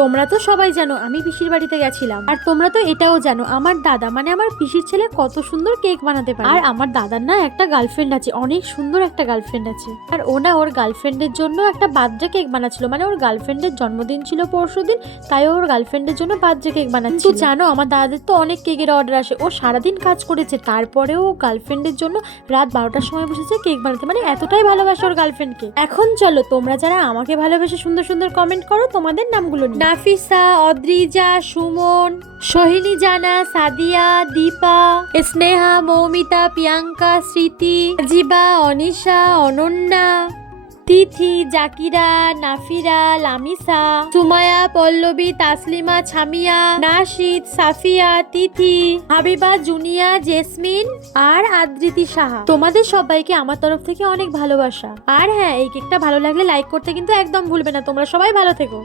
তোমরা তো সবাই জানো আমি পিসির বাড়িতে গেছিলাম, আর তোমরা তো এটাও জানো আমার দাদা মানে আমার পিসির ছেলে কত সুন্দর কেক বানাতে পারে। আর আমার দাদার না একটা গার্লফ্রেন্ড আছে, অনেক সুন্দর একটা গার্লফ্রেন্ড আছে। আর ও না ওর গার্লফ্রেন্ডের জন্য একটা বার্থডে কেক বানাচ্ছিল, মানে ওর গার্লফ্রেন্ডের জন্মদিন ছিল পরশুদিন, তাই ওর গার্লফ্রেন্ডের জন্য বার্থডে কেক বানাচ্ছিল। কিন্তু জানো আমার দাদাদের তো অনেক কেকের অর্ডার আসে, ও সারাদিন কাজ করেছে তারপরেও গার্লফ্রেন্ডের জন্য রাত 12টার সময় বসেছে কেক বানাতে, মানে এতটাই ভালোবাসে ওর গার্লফ্রেন্ডকে। এখন চলো তোমরা যারা আমাকে ভালোবেসে সুন্দর সুন্দর কমেন্ট করো তোমাদের নামগুলো নিয়ে। নাফিসা, অদ্রিজা, সুমন, সোহিনী, জানা, সাদিয়া, দীপা, স্নেহা, মৌমিতা, প্রিয়াঙ্কা, স্মৃতি, জিবা, অনিশা, অনন্যা, তিথি, জাকিরা, নাফিরা, লামিসা, সুমায়া, পল্লবী, তাসলিমা, ছামিয়া, নাশিদ, সাফিয়া, তিথি, হাবিবা, জুনিয়া, জেসমিন আর আদ্রিতি সাহা। তোমাদের সবাইকে আমার তরফ থেকে অনেক ভালোবাসা। আর হ্যাঁ, এই কেকটা ভালো লাগলে লাইক করতে কিন্তু একদম ভুলবে না। তোমরা সবাই ভালো থেকো।